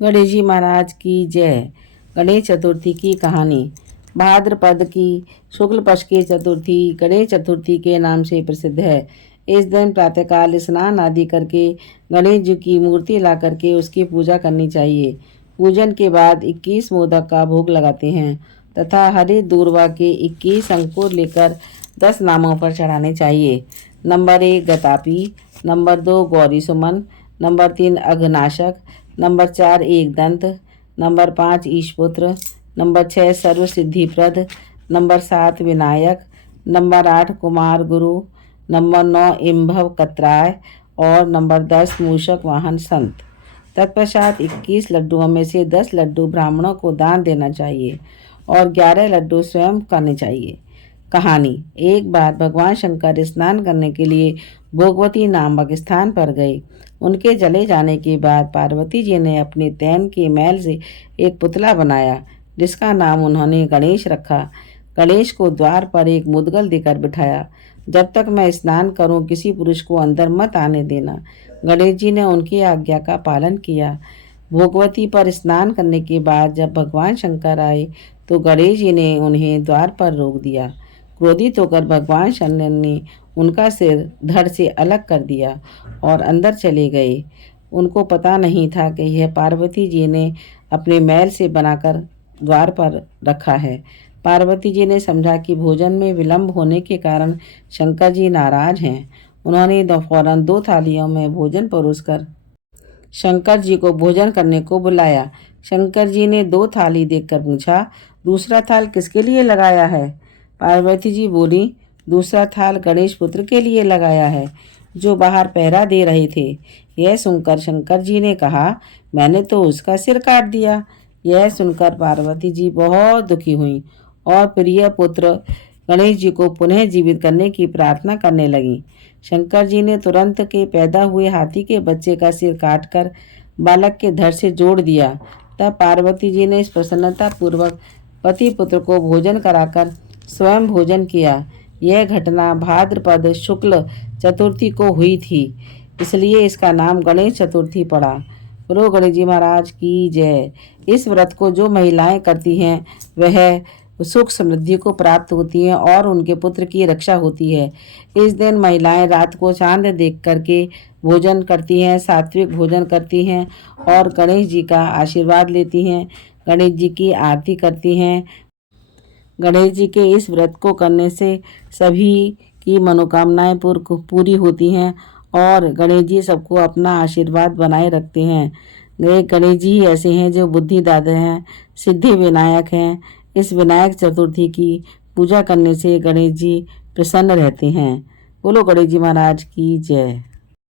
गणेश जी महाराज की जय। गणेश चतुर्थी की कहानी। भाद्रपद की शुक्ल पक्ष की चतुर्थी गणेश चतुर्थी के नाम से प्रसिद्ध है। इस दिन प्रातःकाल स्नान आदि करके गणेश जी की मूर्ति ला करके उसकी पूजा करनी चाहिए। पूजन के बाद 21 मोदक का भोग लगाते हैं तथा हरे दूर्वा के 21 अंकुर लेकर 10 नामों पर चढ़ाने चाहिए। Number 1 Gatapi, number 2 Gauri Suman, number 3 Aghnashak, number 4 Ek Dant, number 5 Ishputra, number 6 Sarvasiddhiprad, number 7 Vinayak, number 8 Kumar Guru, number 9 इम्भव कत्राय और नंबर 10 मूषक वाहन संत। तत्पश्चात 21 लड्डुओं में से 10 लड्डू ब्राह्मणों को दान देना चाहिए और 11 लड्डू स्वयं करने चाहिए। कहानी। एक बार भगवान शंकर स्नान करने के लिए भोगवती नामक स्थान पर गए। उनके चले जाने के बाद पार्वती जी ने अपने तैन के मैल से एक पुतला बनाया जिसका नाम उन्होंने गणेश रखा। गणेश को द्वार पर एक मुद्गल देकर बिठाया। जब तक मैं स्नान करूं किसी पुरुष को अंदर मत आने देना। गणेश जी ने उनकी आज्ञा का पालन किया। भोगवती पर स्नान करने के बाद जब भगवान शंकर आए तो गणेश जी ने उन्हें द्वार पर रोक दिया। क्रोधित होकर भगवान शंकर ने उनका सिर धड़ से अलग कर दिया और अंदर चले गए। उनको पता नहीं था कि यह पार्वती जी ने अपने मैल से बनाकर द्वार पर रखा है। पार्वती जी ने समझा कि भोजन में विलंब होने के कारण शंकर जी नाराज हैं। उन्होंने फौरन 2 थालियों में भोजन परोसकर शंकर जी को भोजन करने को बुलाया। शंकर जी ने 2 थाली देखकर पूछा, दूसरा थाल किसके लिए लगाया है? पार्वती जी बोली, दूसरा थाल गणेश पुत्र के लिए लगाया है जो बाहर पहरा दे रहे थे। यह सुनकर शंकर जी ने कहा, मैंने तो उसका सिर काट दिया। यह सुनकर पार्वती जी बहुत दुखी हुई और प्रिय पुत्र गणेश जी को पुनः जीवित करने की प्रार्थना करने लगी। शंकर जी ने तुरंत के पैदा हुए हाथी के बच्चे का सिर काटकर बालक के धड़ से जोड़ दिया। तब पार्वती जी ने प्रसन्नता पूर्वक पति पुत्र को भोजन कराकर स्वयं भोजन किया। यह घटना भाद्रपद शुक्ल चतुर्थी को हुई थी, इसलिए इसका नाम गणेश चतुर्थी पड़ा। बोलो गणेश जी महाराज की जय। इस व्रत को जो महिलाएं करती हैं वह सुख समृद्धि को प्राप्त होती हैं और उनके पुत्र की रक्षा होती है। इस दिन महिलाएं रात को चांद देख करके भोजन करती हैं, सात्विक भोजन करती हैं और गणेश जी का आशीर्वाद लेती हैं, गणेश जी की आरती करती हैं। गणेश जी के इस व्रत को करने से सभी की मनोकामनाएं पूरी होती हैं और गणेश जी सबको अपना आशीर्वाद बनाए रखते हैं। गणेश जी ऐसे हैं जो बुद्धिदाता हैं, सिद्धि विनायक हैं। इस विनायक चतुर्थी की पूजा करने से गणेश जी प्रसन्न रहते हैं। बोलो गणेश जी महाराज की जय।